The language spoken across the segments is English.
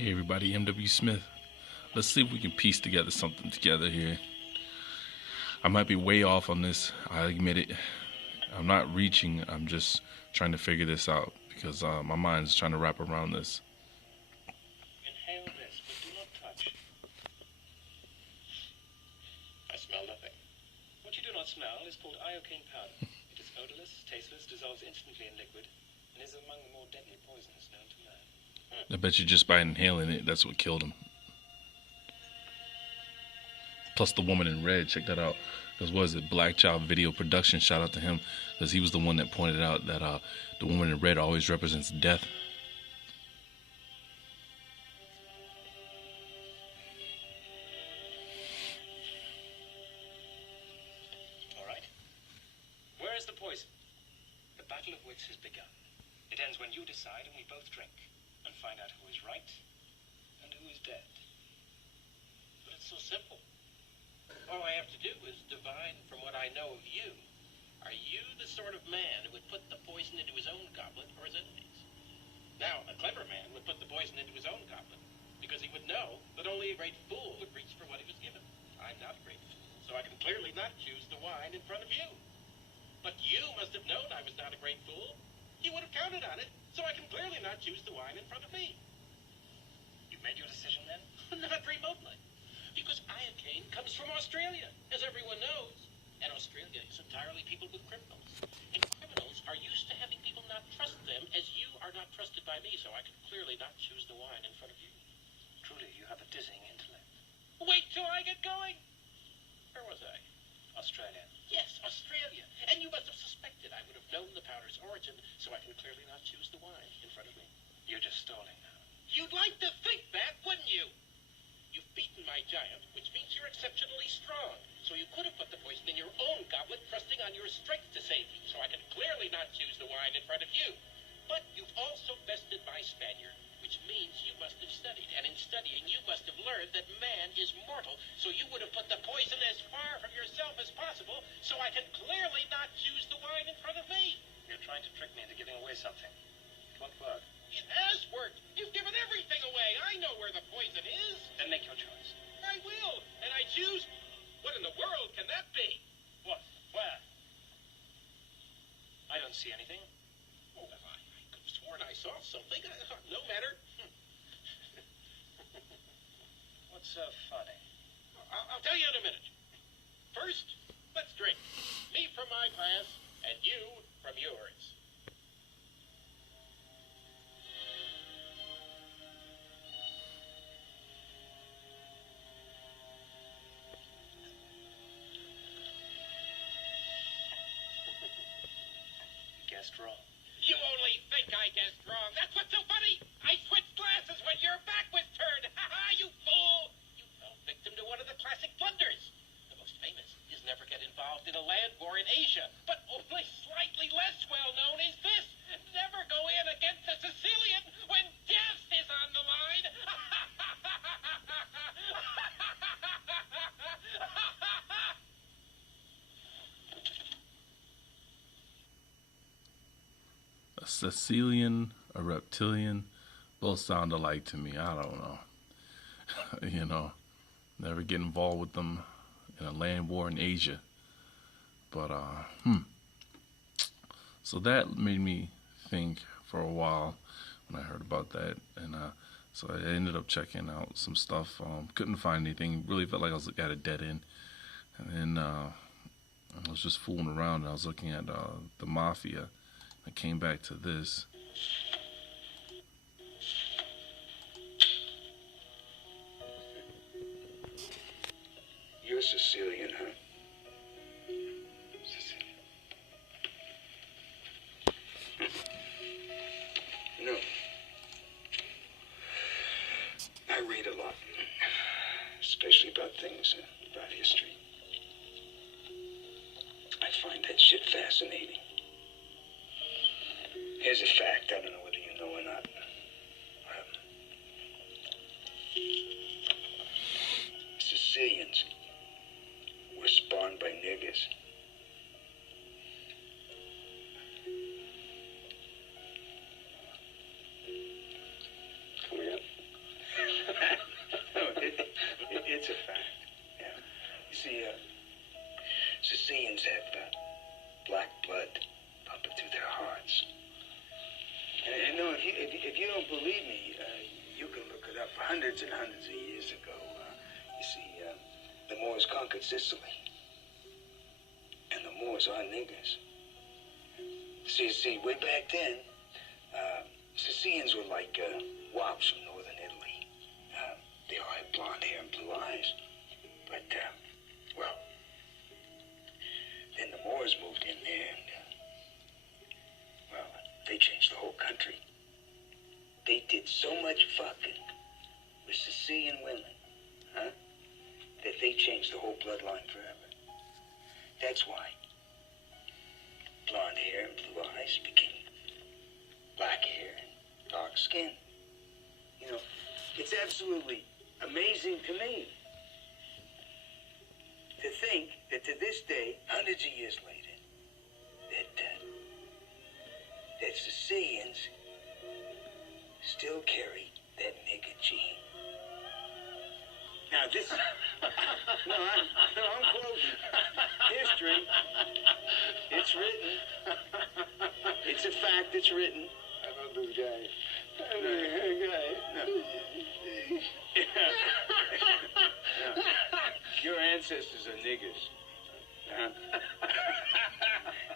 Hey everybody, MW Smith. Let's see if we can piece together something together here. I might be way off on this, I admit it. I'm not reaching, I'm just trying to figure this out because my mind's trying to wrap around this. Inhale this, but do not touch. I smell nothing. What you do not smell is called iocane powder. It is odorless, tasteless, dissolves instantly in liquid, and is among the more deadly poisons known to man. I bet you just by inhaling it, that's what killed him. Plus the woman in red, check that out. Because what is it, Black Child Video Production, shout out to him. Because he was the one that pointed out that the woman in red always represents death. Alright. Where is the poison? The battle of wits has begun. It ends when you decide and we both drink. And find out who is right and who is dead. But it's so simple. All I have to do is divine from what I know of you. Are you the sort of man who would put the poison into his own goblet or his enemy's? Now, a clever man would put the poison into his own goblet because he would know that only a great fool would reach for what he was given. I'm not a great fool, so I can clearly not choose the wine in front of you. But you must have known I was not a great fool. You would have counted on it, so I can clearly not choose the wine in front of me. You've made your decision then? Not remotely. Because iocane comes from Australia, as everyone knows. And Australia is entirely peopled with criminals. And criminals are used to having people not trust them, as you are not trusted by me, so I can clearly not choose the wine in front of you. Truly, you have a dizzying intellect. Wait till I get going! Where was I? Australia. Yes, Australia. And you must have suspected I would have known the powder's origin, so I can clearly not choose the wine in front of me. You're just stalling now. You'd like to think that, wouldn't you? You've beaten my giant, which means you're exceptionally strong. So you could have put the poison in your own goblet, trusting on your strength to save you, so I can clearly not choose the wine in front of you. But you've also bested my Spaniard, which means you must have studied. And in studying, you must have learned that man is mortal, so you would have put the poison as far from yourself as possible, so I can clearly not choose the wine in front of me. You're trying to trick me into giving away something. It won't work. It has worked. You've given everything away. I know where the poison is. Then make your choice. I will. And I choose... What in the world can that be? What? Where? I don't see anything. Oh, well, I could have sworn I saw something. No matter. What's so funny? I'll tell you in a minute. First, let's drink. Me from my glass, and you from yours. Guessed wrong. You only think I guessed wrong. That's what's so funny. I switched glasses when your back was turned. Ha ha, you fool. You fell victim to one of the classic blunders. The most famous is never get involved in a land war in Asia. But only slightly less well known is this. Never go in against a Sicilian when death is on the line. A Sicilian, a reptilian, both sound alike to me. I don't know. You know, never get involved with them in a land war in Asia. But, so that made me think for a while when I heard about that. And so I ended up checking out some stuff. Couldn't find anything. Really felt like I was at a dead end. And then I was just fooling around. And I was looking at the Mafia. I came back to this. You're Sicilian, huh? Sicilian. You know, I read a lot, especially about things, about history. I find that shit fascinating. Here's a fact, I don't know whether you know or not. Sicilians were spawned by niggers. Come again? Sicilians have black blood pumping through their hearts. And no, if you don't believe me, you can look it up. Hundreds and hundreds of years ago, you see, the Moors conquered Sicily. And the Moors are niggers. See, way back then, Sicilians were like wops from northern Italy. They all had blonde hair and blue eyes. But, well, then the Moors moved in there and, well, they changed the whole country. They did so much fucking with Sicilian women, that they changed the whole bloodline forever. That's why blonde hair and blue eyes became black hair and dark skin. You know, it's absolutely amazing to me to think that to this day, hundreds of years later, that Sicilians still carry that nigger gene. Now this, no, I'm quoting history. It's written. It's a fact. It's written. I love this guy. No. Your ancestors are niggers.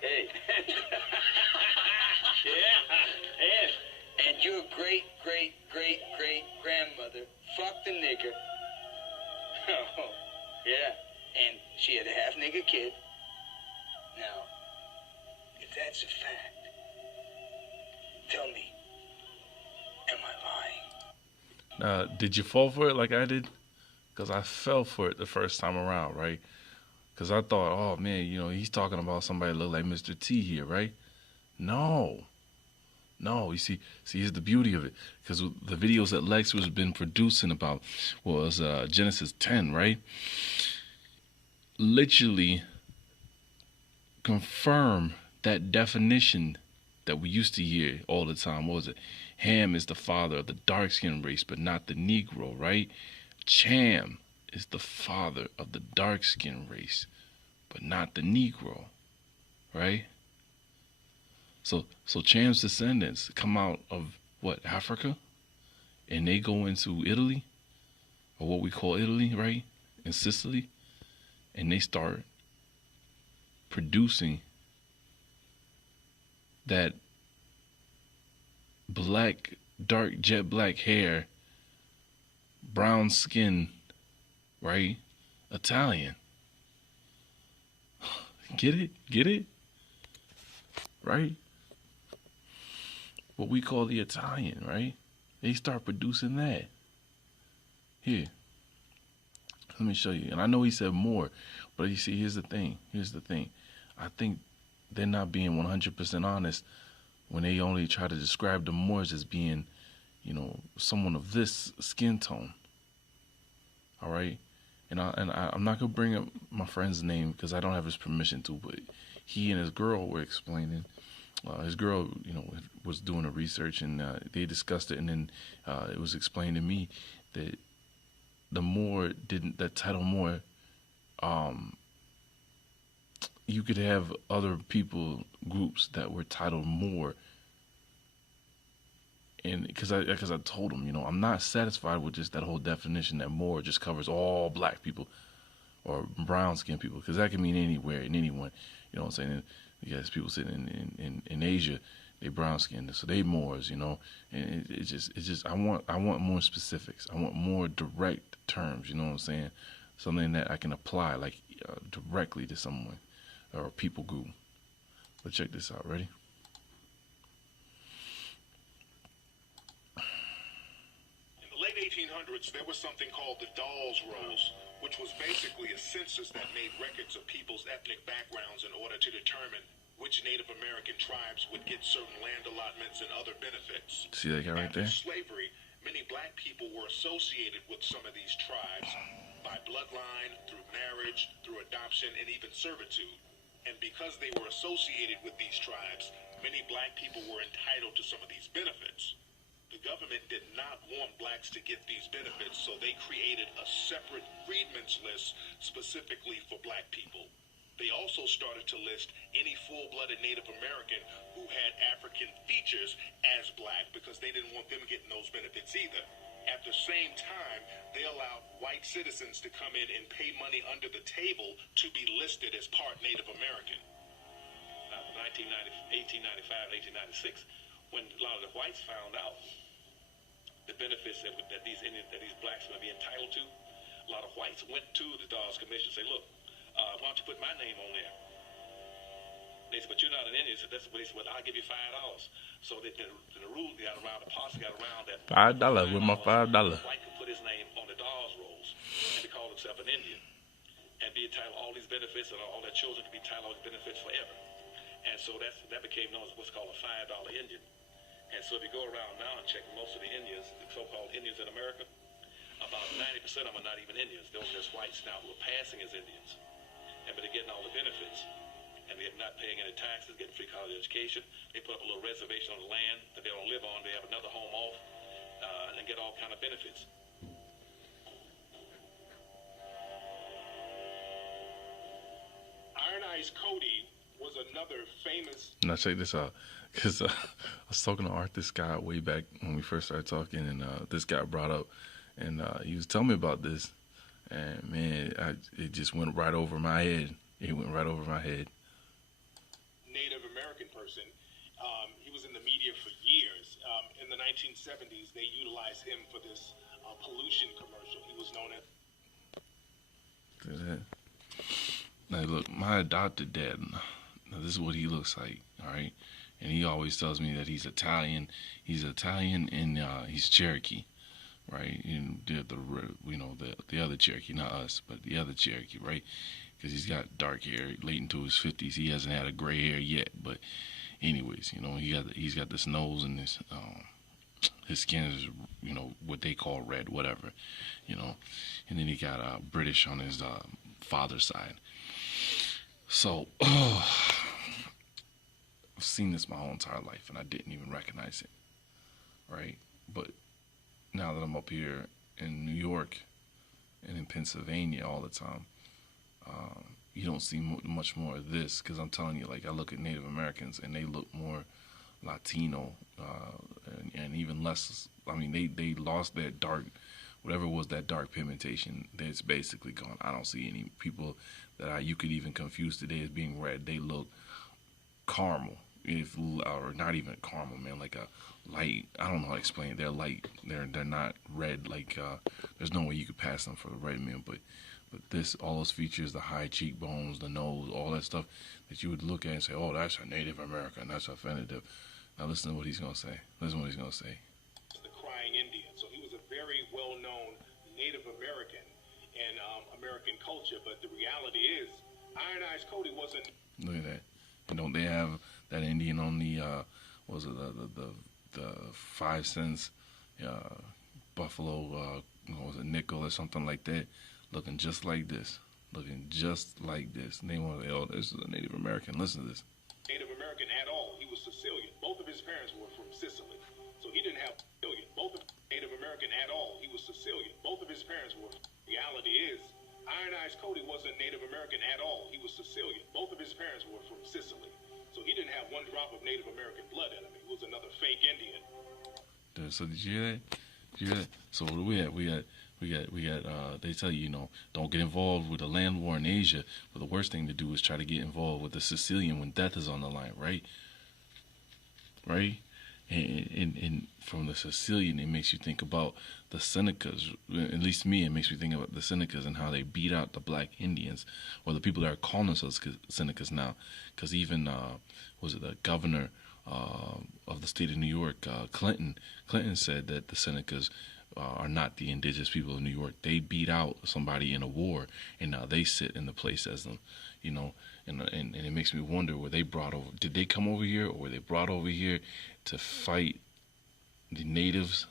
Hey. Yeah. And your great grandmother fucked a nigger. Oh, yeah. And she had a half nigger kid. Now, if that's a fact, tell me, am I lying? Did you fall for it like I did? Because I fell for it the first time around, right? Because I thought, oh man, he's talking about somebody that look like Mr. T here, right? No, you see, here's the beauty of it. Because the videos that Lex was been producing about was Genesis 10, right? Literally confirm that definition that we used to hear all the time. What was it? Ham is the father of the dark-skinned race, but not the Negro, right? Cham is the father of the dark-skinned race, but not the Negro, right? So Cham's descendants come out of what, Africa? And they go into Italy, or what we call Italy, right? In Sicily, and they start producing that black, dark, jet black hair, brown skin, right? Italian. Get it? Right? What we call the Italian, right? They start producing that. Here. Let me show you. And I know he said more, but you see, here's the thing. I think they're not being 100% honest when they only try to describe the Moors as being, someone of this skin tone. All right? And I'm not going to bring up my friend's name because I don't have his permission to, but he and his girl were explaining. His girl, was doing a research, and they discussed it, and then it was explained to me that the Moor that title Moor, you could have other groups that were titled Moor, and because I told him, I'm not satisfied with just that whole definition that Moor just covers all black people or brown skinned people, because that can mean anywhere and anyone. You know what I'm saying? You guys, people sitting in Asia, they brown skinned, so they Moors, and it's just I want more specifics. I want more direct terms. You know what I'm saying? Something that I can apply like directly to someone or a people group. But check this out. Ready? In the late 1800s, there was something called the Dawes Rolls, which was basically a census that made records of people's ethnic backgrounds in order to determine which Native American tribes would get certain land allotments and other benefits. See that guy right After there? slavery, many black people were associated with some of these tribes by bloodline, through marriage, through adoption, and even servitude. And because they were associated with these tribes, many black people were entitled to some of these benefits. The government did not want blacks to get these benefits, so they created a separate freedmen's list specifically for black people. They also started to list any full-blooded Native American who had African features as black because they didn't want them getting those benefits either. At the same time, they allowed white citizens to come in and pay money under the table to be listed as part Native American. 1895, 1896, when a lot of the whites found out the benefits that these Indians, that these blacks were going to be entitled to, a lot of whites went to the Dawes Commission and say, look, why don't you put my name on there? They said, but you're not an Indian. So that's what they said, well, I'll give you $5. So the rule got around, the policy got around that $5 with my $5. White could put his name on the Dawes rolls and to call himself an Indian and be entitled to all these benefits, and all their children could be entitled to all these benefits forever. And so that became known as what's called a $5 Indian. And so if you go around now and check most of the Indians, the so-called Indians in America, about 90% of them are not even Indians. They're just whites now who are passing as Indians. But they're getting all the benefits. And they're not paying any taxes, getting free college education. They put up a little reservation on the land that they don't live on. They have another home off and get all kind of benefits. Iron Eyes Cody was another famous... Now check this out, because I was talking to Arthur Scott way back when we first started talking, and this guy brought up, and he was telling me about this, and man, it just went right over my head. It went right over my head. Native American person. He was in the media for years. In the 1970s, they utilized him for this pollution commercial. He was known as... Look at that. Now look, my adopted dad, now this is what he looks like, all right? And he always tells me that he's Italian. He's Italian and he's Cherokee, right? And the other Cherokee, not us, but the other Cherokee, right? Because he's got dark hair, late into his 50s. He hasn't had a gray hair yet, but anyways, he's got this nose and this his skin is what they call red, whatever, and then he got British on his father's side. So I've seen this my whole entire life and I didn't even recognize it, right? But now that I'm up here in New York and in Pennsylvania all the time, you don't see much more of this, because I'm telling you, like, I look at Native Americans and they look more Latino, and even less. I mean, they lost that dark, whatever was that dark pigmentation. It's basically gone. I don't see any people that you could even confuse today as being red. They look caramel, or not even caramel, man. Like a light. I don't know how to explain it. They're light. They're not red. Like there's no way you could pass them for the red man, but this, all those features, the high cheekbones, the nose, all that stuff that you would look at and say, oh, that's a Native American, that's offensive. Now listen to what he's going to say. Listen to what he's going to say. The Crying Indian. So he was a very well-known Native American in American culture, but the reality is, Iron Eyes Cody wasn't... Look at that. And don't they have that Indian on the, the 5 cents buffalo, was it nickel or something like that? Looking just like this. Looking just like this. And they want to say, oh, this is a Native American. Listen to this. Native American at all. He was Sicilian. Both of his parents were from Sicily. So he didn't have Sicilian. Both of Native American at all. He was Sicilian. Both of his parents were. Reality is, Iron Eyes Cody wasn't Native American at all. He was Sicilian. Both of his parents were from Sicily. So he didn't have one drop of Native American blood in him. He was another fake Indian. So did you hear that? Did you hear that? So what do we have? We got they tell you, don't get involved with a land war in Asia, but the worst thing to do is try to get involved with the Sicilian when death is on the line, right? Right? And from the Sicilian, it makes you think about the Senecas. At least me, it makes me think about the Senecas and how they beat out the black Indians, or the people that are calling themselves Senecas now. Because even, the governor of the state of New York, Clinton said that the Senecas are not the indigenous people of New York. They beat out somebody in a war, and now they sit in the place as them, and it makes me wonder, were they brought over? Did they come over here, or were they brought over here to fight the natives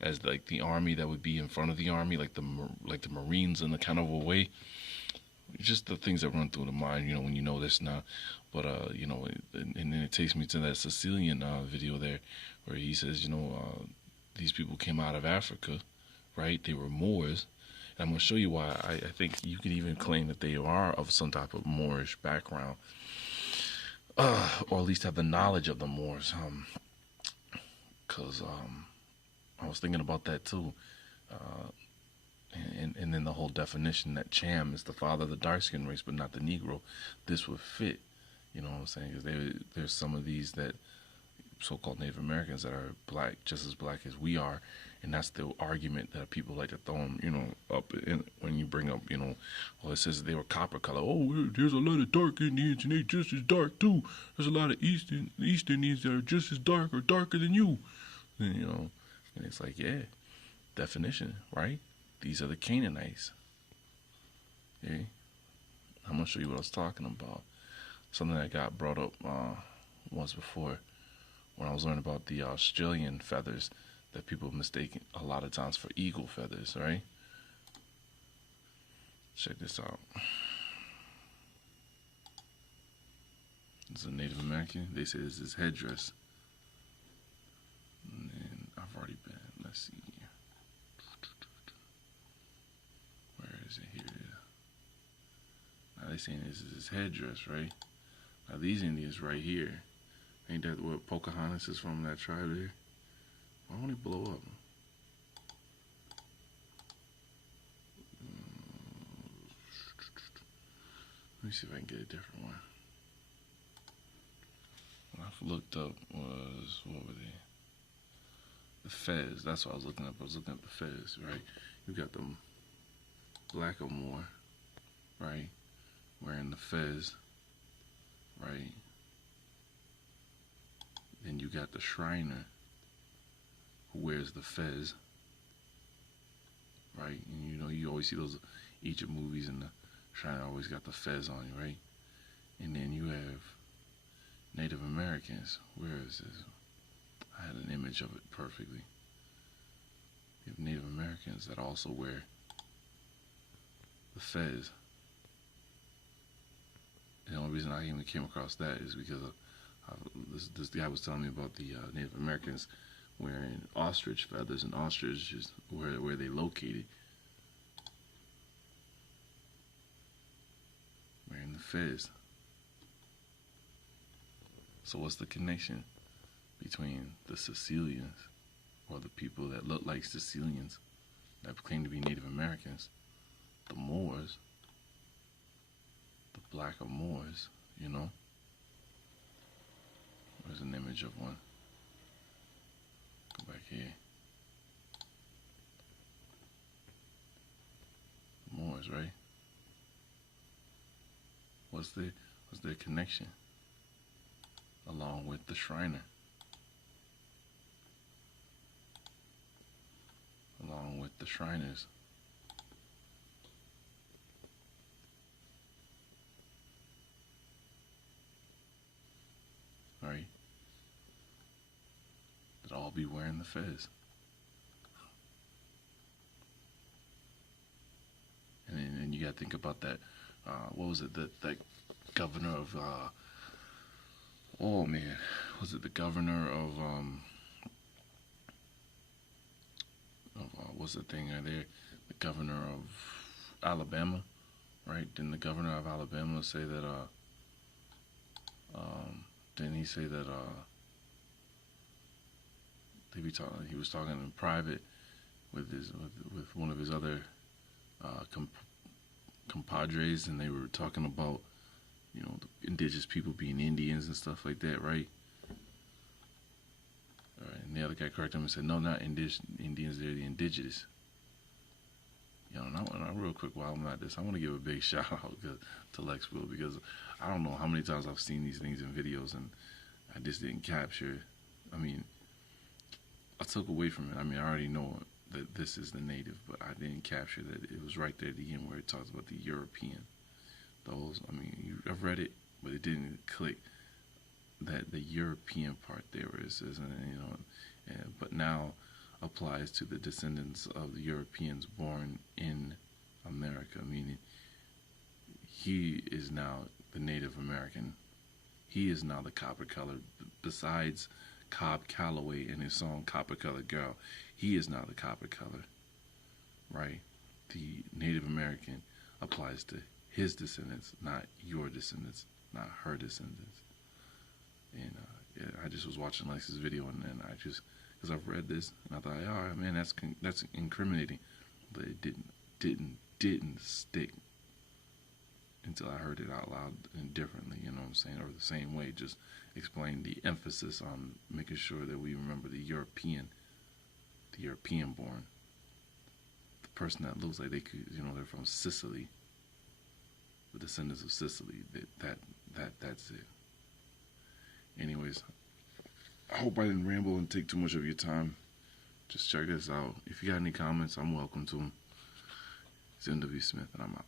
as like the army that would be in front of the army, like the Marines in a kind of a way? Just the things that run through the mind, when you know this now. But and then it takes me to that Sicilian video there, where he says, these people came out of Africa, right? They were Moors, And I'm going to show you why I think you could even claim that they are of some type of Moorish background, or at least have the knowledge of the Moors. Because I was thinking about that too. And then the whole definition that Cham is the father of the dark skinned race, but not the Negro. This would fit. You know what I'm saying? Because there's some of these that so-called Native Americans that are black, just as black as we are, and that's the argument that people like to throw them, up in, when you bring up, well, it says they were copper color. Oh, there's a lot of dark Indians, and they just as dark too. There's a lot of East Indians that are just as dark or darker than you, and, and it's like, yeah, definition, right? These are the Canaanites. Okay, I'm gonna show you what I was talking about. Something that got brought up once before when I was learning about the Australian feathers that people mistake a lot of times for eagle feathers, right? Check this out. It's a Native American. They say this is headdress. And I've already been. Let's see here. Where is it? Here it is. Now they saying this is his headdress, right? Now these Indians right here, ain't that what Pocahontas is from, that tribe there? Why won't it blow up? Let me see if I can get a different one. What I've looked up was, what were they? The Fez. That's what I was looking up. I was looking up the Fez, right? You got them Blackamoor, right? Wearing the Fez, right? Then you got the Shriner, who wears the Fez, right? And you always see those Egypt movies, and the Shriner always got the Fez on you, right? And then you have Native Americans. Where is this? I had an image of it perfectly. You have Native Americans that also wear the Fez. And the only reason I even came across that is because this guy was telling me about the Native Americans wearing ostrich feathers, and ostrich is where they located. Wearing the Fez. So what's the connection between the Sicilians, or the people that look like Sicilians, that claim to be Native Americans, the Moors, the Blackamoors, There's an image of one. Go back here. Moors, right? What's their connection? Along with the Shriner. Along with the Shriners. Right? They'd all be wearing the Fez. And you gotta think about that. What was it? That governor of oh man, was it the governor of what's the thing right there? The governor of Alabama, right? Didn't the governor of Alabama say that didn't he say that he was talking in private with one of his other compadres, and they were talking about the indigenous people being Indians and stuff like that, right? All right, and the other guy corrected him and said, no, not Indians, they're the indigenous. And real quick, while I'm at this, I want to give a big shout out to Lex Will, because I don't know how many times I've seen these things in videos and I just didn't capture. I mean, I took away from it. I mean, I already know that this is the native, but I didn't capture that it was right there at the end where it talks about the European. I've read it, but it didn't click that the European part there is, but now applies to the descendants of the Europeans born in America, meaning he is now the Native American. He is now the copper color. Besides Cobb Calloway in his song Copper Colored Girl, he is now the copper color, right? the Native American applies to his descendants, not your descendants, not her descendants. And yeah, I just was watching Lex's video, and then I just, because I've read this, and I thought, oh, all right, man, that's incriminating, but it didn't stick until I heard it out loud and differently, you know what I'm saying, or the same way. Just explain the emphasis on making sure that we remember the European born, the person that looks like they could, you know, they're from Sicily, the descendants of Sicily. That's it. Anyways, I hope I didn't ramble and take too much of your time. Just check this out. If you got any comments, I'm welcome to them. It's NW Smith, and I'm out.